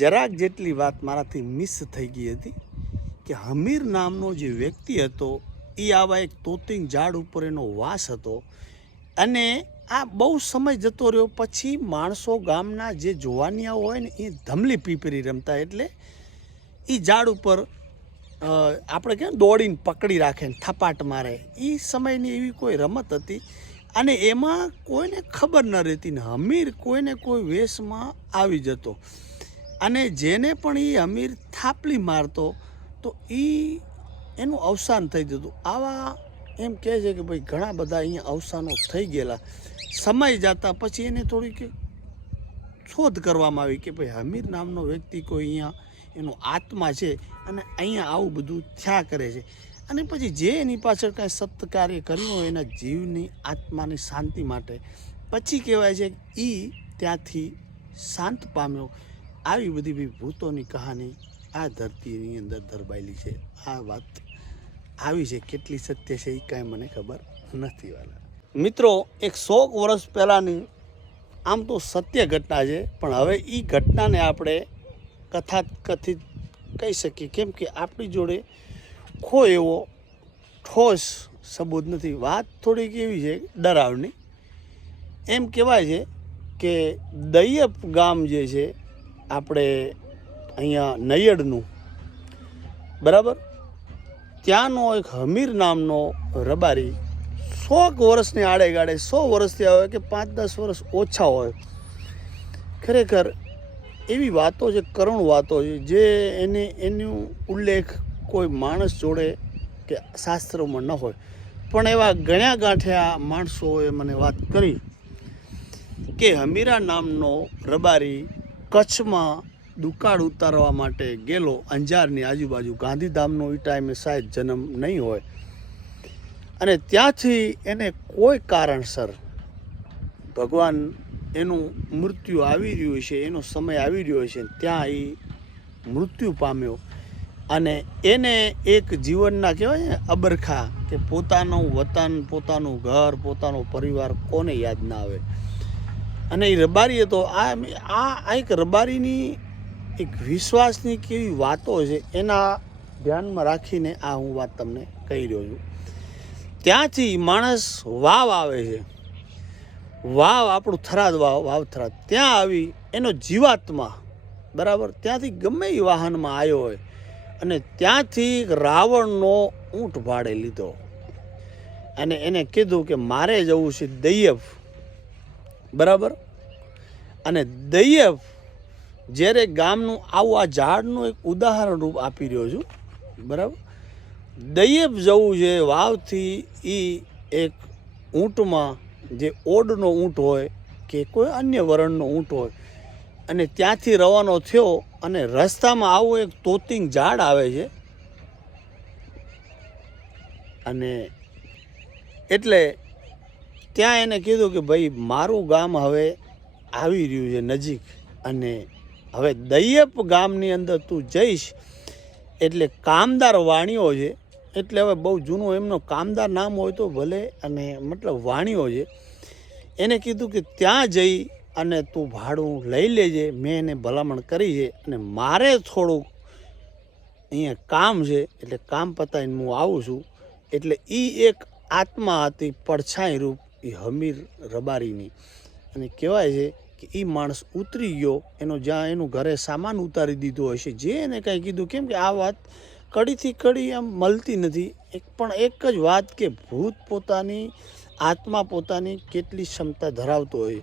જરાક જેટલી વાત મારાથી મિસ થઈ ગઈ હતી કે હમીર નામનો જે વ્યક્તિ હતો એ આવા એક તોતિંગ ઝાડ ઉપર એનો વાસ હતો અને આ બહુ સમય જતો રહ્યો પછી માણસો ગામના જે જોવાનિયાઓ હોય ને એ ધમલી પીપરી રમતા એટલે એ ઝાડ ઉપર આપણે કેમ દોડીને પકડી રાખે ને થપાટ મારે એ સમયની એવી કોઈ રમત હતી અને એમાં કોઈને ખબર ન રહેતી ને હમીર કોઈને કોઈ વેશમાં આવી જતો અને જેને પણ એ હમીર થાપલી મારતો તો એનું અવસાન થઈ જતું. આવા એમ કહે છે કે ભાઈ ઘણા બધા અહીંયા અવસાનો થઈ ગયેલા. સમય જતા પછી એને થોડીક શોધ કરવામાં આવી કે ભાઈ હમીર નામનો વ્યક્તિ કોઈ અહીંયા એનો આત્મા છે અને અહીંયા આવું બધું થયા કરે છે અને પછી જે એની પાછળ કાંઈ સત્ય કાર્ય કર્યું હોય એના જીવની આત્માની શાંતિ માટે પછી કહેવાય છે કે એ ત્યાંથી શાંત પામ્યો. આવી બધી બી ભૂતોની કહાની આ ધરતીની અંદર ધરબાયેલી છે. આ વાત આવી છે, કેટલી સત્ય છે એ કાંઈ મને ખબર નથી. વાલા મિત્રો, એક 100 વર્ષ પહેલાંની આમ તો સત્ય ઘટના છે, પણ હવે એ ઘટનાને આપણે કથિત કહી શકીએ કેમ કે આપણી જોડે કોઈ એવો ઠોસ સબૂત નથી. વાત થોડીક એવી છે ડરાવની. એમ કહેવાય છે કે દૈયપ ગામ જે છે આપણે અહીંયા નૈયડનું, બરાબર, ત્યાંનો એક હમીર નામનો રબારી 100 વર્ષની આડેગાડે 100 વર્ષથી આવે કે 5-10 વર્ષ ઓછા હોય, ખરેખર એવી વાતો છે, કરુણ વાતો છે જે એનું ઉલ્લેખ કોઈ માણસ જોડે કે શાસ્ત્રોમાં ન હોય, પણ એવા ગણ્યા ગાંઠ્યા માણસોએ મને વાત કરી કે હમીરા નામનો રબારી કચ્છમાં દુકાળ ઉતારવા માટે ગયેલો. અંજારની આજુબાજુ ગાંધીધામનો એ ટાઈમે શાયદ જન્મ નહીં હોય અને ત્યાંથી એને કોઈ કારણસર ભગવાન એનું મૃત્યુ આવી રહ્યું છે, એનો સમય આવી રહ્યો છે, ત્યાં એ મૃત્યુ પામ્યો અને એને એક જીવનના કહેવાય ને અબરખા કે પોતાનું વતન, પોતાનું ઘર, પોતાનો પરિવાર કોને યાદ ના આવે. અને એ રબારી હતો. આ એક રબારીની એક વિશ્વાસની કેવી વાતો છે એના ધ્યાનમાં રાખીને આ હું વાત તમને કહી રહ્યો છું. ત્યાંથી માણસ વાવ આવે છે, વાવ આપણું થરાદ, વાવ થરાદ, ત્યાં આવી એનો જીવાત્મા, બરાબર, ત્યાંથી ગમે એ વાહનમાં આવ્યો હોય અને ત્યાંથી રાવણનો ઊંટ ભાડે લીધો અને એને કીધું કે મારે જવું છે દૈયપ, બરાબર. અને દૈયપ જ્યારે ગામનું આવું આ ઝાડનું એક ઉદાહરણ રૂપ આપી રહ્યો છું, બરાબર. દૈયપ જવું છે વાવથી એ એક ઊંટમાં, જે ઓડનો ઊંટ હોય કે કોઈ અન્ય વર્ણનો ઊંટ હોય, અને ત્યાંથી રવાનો થયો અને રસ્તામાં આવું એક તોતિંગ ઝાડ આવે છે અને એટલે ત્યાં એને કીધું કે ભાઈ મારું ગામ હવે આવી રહ્યું છે નજીક અને હવે દૈયપ ગામની અંદર તું જઈશ એટલે કામદાર વાણીઓ છે, એટલે હવે બહુ જૂનું એમનો કામદાર નામ હોય તો ભલે, અને મતલબ વાણીઓ છે, એને કીધું કે ત્યાં જઈ અને તું ભાડું લઈ લેજે. મેં એને ભલામણ કરી છે અને મારે થોડુંક અહીંયા કામ છે એટલે કામ પતાવીને હું આવું છું. એટલે એ એક આત્મા હતી પડછાઈ રૂપ એ હમીર રબારીની, અને કહેવાય છે કે એ માણસ ઉતરી ગયો એનો, જ્યાં એનું ઘરે સામાન ઉતારી દીધો હશે, જે એને કાંઈ કીધું. કેમ કે આ વાત કડીથી કડી આમ મળતી નથી, પણ એક જ વાત કે ભૂત પોતાની આત્મા પોતાની કેટલી ક્ષમતા ધરાવતો હોય.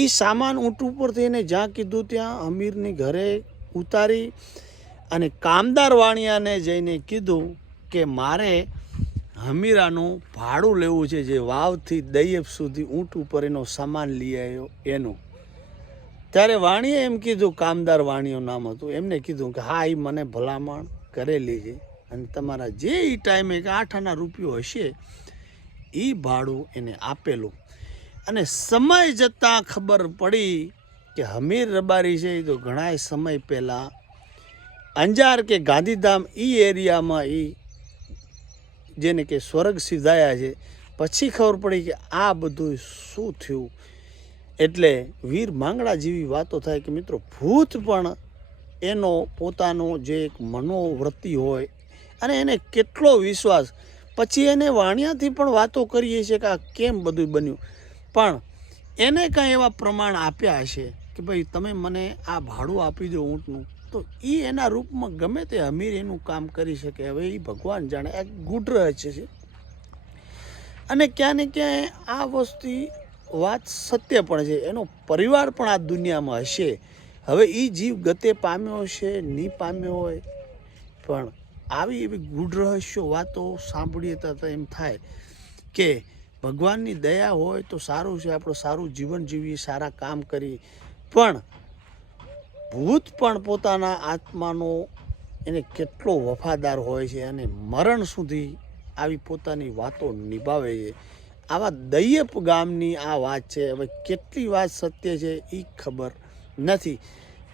એ સામાન ઊંટ ઉપરથી એને જ્યાં કીધું ત્યાં હમીરની ઘરે ઉતારી અને કામદાર વાણિયાને જઈને કીધું કે મારે હમીરાનું ભાડું લેવું છે, જે વાવથી દૈયપ સુધી ઊંટ ઉપર એનો સામાન લઈ આવ્યો એનું. ત્યારે વાણીએ એમ કીધું, કામદાર વાણીઓ નામ હતું, એમને કીધું કે હા, એ મને ભલામણ કરેલી છે અને તમારા જે એ ટાઈમે કે 8 આના રૂપિયો હશે એ ભાડું એને આપેલું. અને સમય જતાં ખબર પડી કે હમીર રબારી છે એ તો ઘણા સમય પહેલાં અંજાર કે ગાંધીધામ એ એરિયામાં એ જેને કે સ્વર્ગ સિધાયા છે. પછી ખબર પડી કે આ બધું શું થયું. એટલે વીર માંગડા જેવી વાતો થાય કે મિત્રો ભૂત પણ એનો પોતાનો જે એક મનોવૃત્તિ હોય અને એને કેટલો વિશ્વાસ, પછી એને વાણિયાથી પણ વાતો કરીએ છીએ કે આ કેમ બધું બન્યું, પણ એને કાંઈ એવા પ્રમાણ આપ્યા હશે કે ભાઈ તમે મને આ ભાડું આપી દો ઊંટનું, તો એ એના રૂપમાં ગમે તે અમીર એનું કામ કરી શકે. હવે એ ભગવાન જાણે, એક ગૂઢ રહસ્ય છે. અને ક્યાં ને ક્યાંય આ વસ્તુ વાત સત્ય પણ છે. એનો પરિવાર પણ આ દુનિયામાં હશે. હવે એ જીવ ગતે પામ્યો છે નહીં પામ્યો હોય, પણ આવી એવી ગૂઢ રહસ્યો વાતો સાંભળીએ તો એમ થાય કે ભગવાનની દયા હોય તો સારું છે, આપણે સારું જીવન જીવીએ, સારા કામ કરીએ. પણ ભૂત પણ પોતાના આત્માનો એને કેટલો વફાદાર હોય છે અને મરણ સુધી આવી પોતાની વાતો નિભાવે છે. આવા દૈયપ ગામની આ વાત છે. હવે કેટલી વાત સત્ય છે એ ખબર નથી,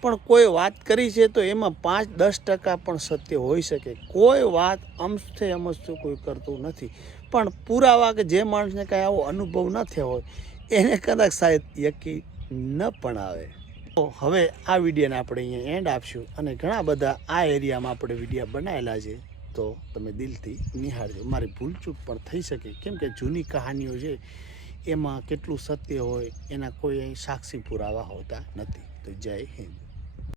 પણ કોઈ વાત કરી છે તો એમાં 5-10% પણ સત્ય હોઈ શકે. કોઈ વાત અમસ્તે અમસ્તે કોઈ કરતું નથી, પણ પુરાવા કે જે માણસને કાંઈ આવો અનુભવ ન થયો હોય એને કદાચ શાયદ યકીન ન પણ આવે. તો હવે આ વિડીયોને આપણે અહીંયા એન્ડ આપશું, અને ઘણા બધા આ એરિયામાં આપણે વિડીયો બનાવેલા છે, તો તમે દિલથી નિહાળજો. મારી ભૂલચૂક પણ થઈ શકે, કેમ કે જૂની કહાનીઓ છે એમાં કેટલું સત્ય હોય એના કોઈ સાક્ષી પુરાવા હોતા નથી. તો જય હિન્દ.